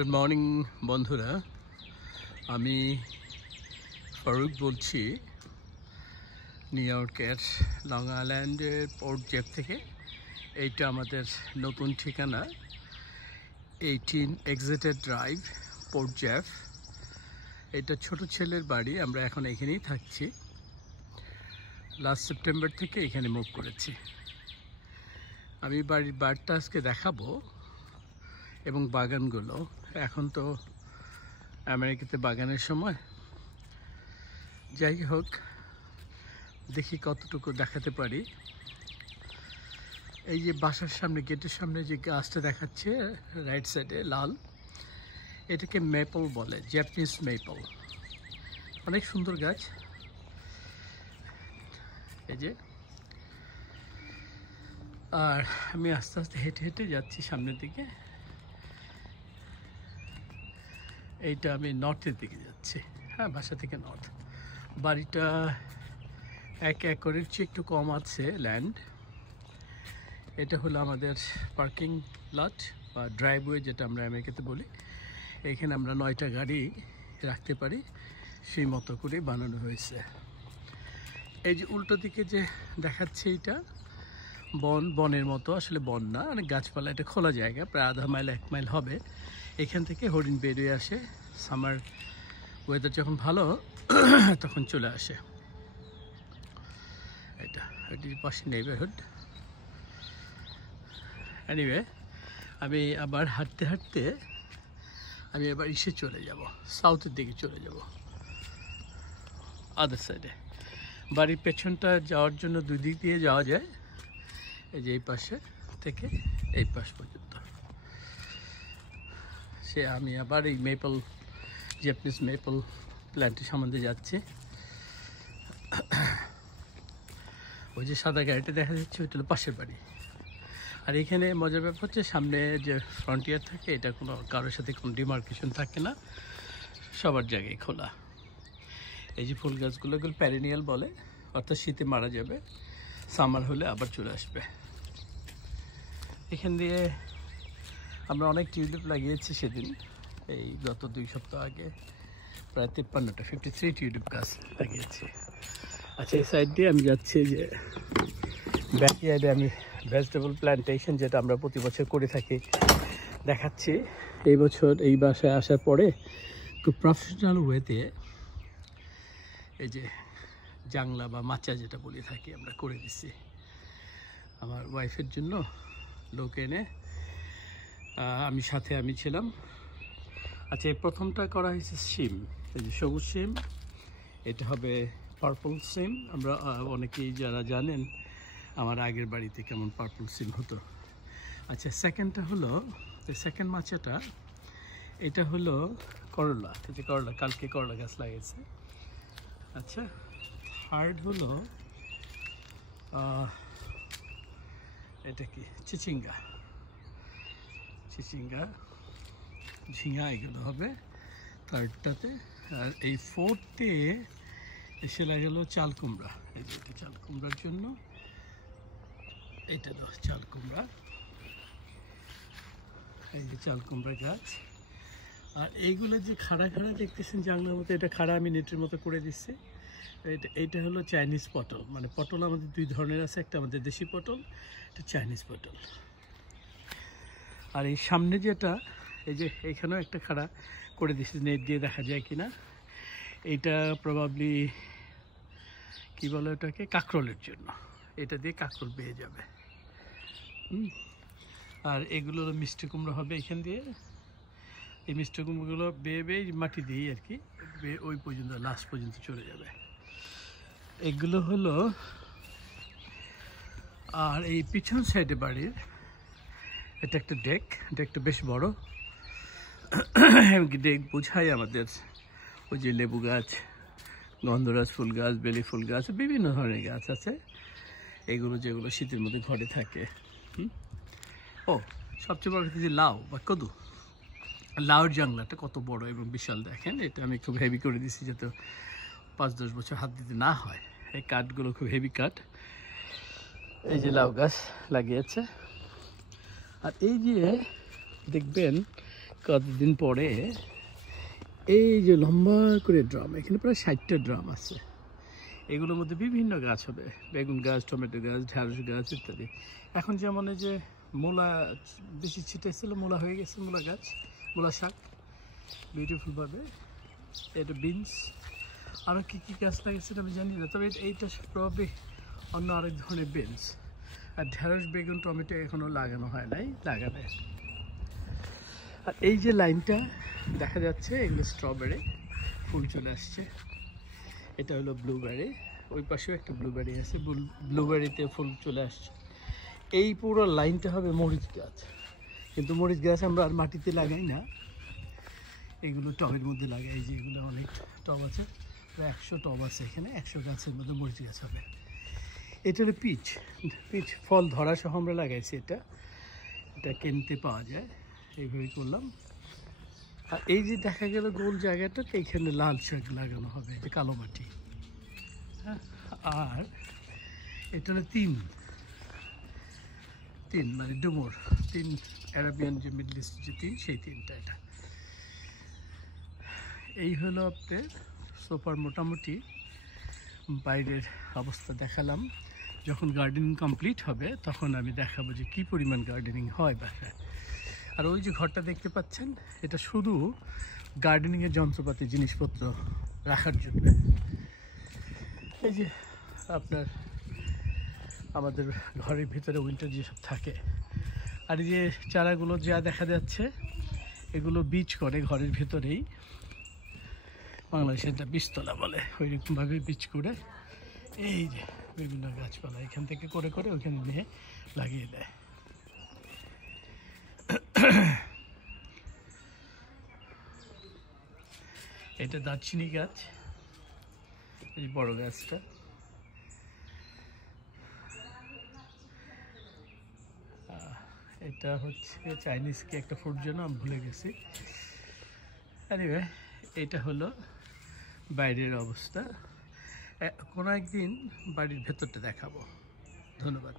Good morning বন্ধুরা, আমি ফারুক বলছি নিউ ইয়র্কের লং আইল্যান্ডের পোর্ট জেফ থেকে। এইটা আমাদের নতুন ঠিকানা 18 এক্সিটেড ড্রাইভ, পোর্ট জেফ। এটা ছোট ছেলের বাড়ি, আমরা এখন এখানেই থাকছি। লাস্ট সেপ্টেম্বর থেকে এখানে মুভ করেছি। আমি বাড়ির বাড়িটা আজকে দেখাবো এবং বাগানগুলো। এখন তো আমেরিকাতে বাগানের সময়। যাই হোক, দেখি কতটুকু দেখাতে পারি। এই যে বাসার সামনে, গেটের সামনে যে গাছটা দেখাচ্ছে রাইট সাইডে লাল, এটাকে মেপল বলে, জাপানিজ মেপল। অনেক সুন্দর গাছ। এই যে, আর আমি আস্তে আস্তে হেঁটে হেঁটে যাচ্ছি সামনের দিকে। এইটা আমি নর্থের দিকে যাচ্ছি, হ্যাঁ, বাসা থেকে নর্থ। বাড়িটা 1 একরের চেয়ে একটু কম আছে ল্যান্ড। এটা হলো আমাদের পার্কিং লট বা ড্রাইভওয়ে, যেটা আমরা আমেরিকাতে বলি। এখানে আমরা 9টা গাড়ি রাখতে পারি, সেই মতো করে বানানো হয়েছে। এই যে উল্টো দিকে যে দেখাচ্ছে, এইটা বনের মতো, আসলে বন না, অনেক গাছপালা। এটা খোলা জায়গা, প্রায় আধা মাইল 1 মাইল হবে। এখান থেকে হরিণ বেরিয়ে আসে, সামার ওয়েদার যখন ভালো তখন চলে আসে। এটির পাশে নেইবারহুড। এনিওয়ে, আমি আবার হাঁটতে হাঁটতে আমি এবার ইসে চলে যাব, সাউথের দিকে চলে যাব, আদার সাইডে। বাড়ির পেছনটা যাওয়ার জন্য 2 দিক দিয়ে যাওয়া যায়। এই যে এই পাশে থেকে এই পাশ পর্যন্ত। সে আমি আবার এই মেপল, জাপানিজ মেপল প্ল্যান্টের সম্বন্ধে যাচ্ছি। ওই যে সাদা গাড়িটা দেখা যাচ্ছে, ওইটা হলো পাশের বাড়ি। আর এখানে মজার ব্যাপার হচ্ছে, সামনে যে ফ্রন্টিয়ার থাকে, এটা কোনো কারোর সাথে কোনো ডিমার্কেশন থাকে না, সবার জায়গায় খোলা। এই যে ফুল গাছগুলো, এগুলো প্যারেনিয়াল বলে, অর্থাৎ শীতে মারা যাবে, সামার হলে আবার চলে আসবে। এখান দিয়ে আমরা অনেক টিউলিপ লাগিয়েছি সেদিন, এই গত 2 সপ্তাহ আগে প্রায় 53টা 53 টিউলিপ গাছ লাগিয়েছি। আচ্ছা, এই সাইড দিয়ে আমি যাচ্ছি, যে ব্যাকইয়ার্ডে আমি ভেজিটেবল প্ল্যান্টেশন, যেটা আমরা প্রতি বছর করে থাকি, দেখাচ্ছি। এই বছর এই বাসায় আসার পরে খুব প্রফেশনাল ওয়েতে এই যে জাংলা বা মাচা যেটা বলে থাকি আমরা, করে দিচ্ছি আমার ওয়াইফের জন্য। লোক এনে আমি ছিলাম। আচ্ছা, এই প্রথমটা করা হয়েছে সিম, এই যে সবুজ সিম। এটা হবে পার্পল সিম। আমরা অনেকেই যারা জানেন আমার আগের বাড়িতে কেমন পার্পল সিম হতো। আচ্ছা, সেকেন্ডটা হলো, সেকেন্ড মাচাটা, এটা হলো করলা। এই যে করলা, কালকে করলা গাছ লাগিয়েছে। আচ্ছা, থার্ড হলো এটা কি, চিচিঙ্গা, ঝিঙা, এগুলো হবে থার্ডটাতে। আর এই ফোর্থে এসে লাগলো চাল কুমড়া। এই যে এটা চাল কুমড়ার জন্য, এটা চাল কুমড়া, এই যে চাল কুমড়া গাছ। আর এইগুলো যে খাড়া খাড়া দেখতেছেন জাংলার মতো, এটা খাড়া আমি নেটের মতো করে দিচ্ছি। এইটা হলো চাইনিজ পটল। মানে পটল আমাদের 2 ধরনের আছে, একটা আমাদের দেশি পটল, একটা চাইনিজ পটল। আর এই সামনে যেটা, এই যে এইখানেও একটা খাড়া করে দিচ্ছি, নেট দিয়ে দেখা যায় কিনা। এইটা প্রবাবলি কি বলে ওটাকে, কাঁকরোলের জন্য। এটা দিয়ে কাঁকরোল বেয়ে যাবে। আর এগুলো মিষ্টি কুমড়ো হবে এখান দিয়ে। এই মিষ্টি কুমড়োগুলো বেয়ে বেয়ে মাটি দিয়েই আর কি, বেয়ে ওই পর্যন্ত, লাস্ট পর্যন্ত চলে যাবে। এগুলো হলো। আর এই পিছন সাইডে বাড়ির এটা একটা ডেকটা বেশ বড়। ডেক বোঝাই আমাদের ওই যে লেবু গাছ, গন্ধরাজ ফুল গাছ, বেলি ফুল গাছ, বিভিন্ন ধরনের গাছ আছে। এগুলো যেগুলো শীতের মধ্যে ঘরে থাকে। ও, সবচেয়ে বড় কথা যে লাউ বা কদু, লাউর জাংলাটা কত বড় এবং বিশাল দেখেন। এটা আমি খুব হেভি করে দিচ্ছি, যাতে 5-10 বছর হাত দিতে না হয়। এই কাঠগুলো খুব হেভি কাঠ। এই যে লাউ গাছ লাগিয়েছে। আর এই যে দেখবেন কতদিন পরে এই যে লম্বা করে ড্রাম, এখানে প্রায় 60টা ড্রাম আছে। এগুলোর মধ্যে বিভিন্ন গাছ হবে, বেগুন গাছ, টমেটো গাছ, ঢেঁড়স গাছ ইত্যাদি। এখন যেমন এই যে মূলা বেশি ছিটেছিল, মূলা হয়ে গেছে, মূলা গাছ, মূলা শাক বিউটিফুল ভাবে। এটা বিনস, আরও কী কী গাছ লাগিয়েছে আমি জানি না, তবে এইটা প্রবাবলি অন্য আরেক ধরনের বিনস। আর ঢেঁড়স, বেগুন, টমেটো এখনও লাগানো হয় নাই, লাগাবে। আর এই যে লাইনটা দেখা যাচ্ছে, এগুলো স্ট্রবেরি, ফুল চলে আসছে। এটা হলো ব্লুবেরি, ওই পাশেও একটা ব্লুবেরি আছে, ব্লুবেরিতে ফুল চলে আসছে। এই পুরো লাইনটা হবে মরিচ গাছ, কিন্তু মরিচ গাছ আমরা আর মাটিতে লাগাই না, এগুলো টবের মধ্যে লাগাই। এই যে এগুলো অনেক টব আছে, প্রায় 100 টব আছে এখানে, 100 গাছের মধ্যে মরিচ গাছ হবে। এটা হলো পিচ, পিচ ফল ধরা সহ আমরা লাগাইছি। এটা কিনতে পাওয়া যায়, এইভাবে করলাম। আর এই যে দেখা গেল গোল জায়গাটা, এইখানে লাল শাক লাগানো হবে, যে কালো মাটি। হ্যাঁ, আর এটা হলো তিন মানে ডুমুর, 3 আরবিয়ান যে মিডল ইস্ট যে 3, সেই 3টা। এটা এই হলো আপনার সোফার মোটামুটি বাইরের অবস্থা দেখালাম। যখন গার্ডেনিং কমপ্লিট হবে তখন আমি দেখাবো যে কী পরিমাণ গার্ডেনিং হয় বাসায়। আর ওই যে ঘরটা দেখতে পাচ্ছেন, এটা শুধু গার্ডেনিংয়ের যন্ত্রপাতি, জিনিসপত্র রাখার জন্য। এই যে আপনার আমাদের ঘরের ভিতরে উইন্টার যেসব থাকে, আর এই যে চারাগুলো যা দেখা যাচ্ছে, এগুলো বীজ করে ঘরের ভেতরেই। বাংলাদেশে এটা বীজতলা বলে, ওই রকমভাবে বীজ করে এই যে বিভিন্ন গাছপালা এখান থেকে করে করে ওইখানে নিয়ে লাগিয়ে দেয়। এটা দারচিনি গাছ, এই বড় গাছটা। এটা হচ্ছে চাইনিজ কি একটা ফ্রুট, যেন আমি ভুলে গেছি। এনিওয়ে, এটা হলো বাইরের অবস্থা। কোনো একদিন বাড়ির ভেতরটা দেখাবো। ধন্যবাদ।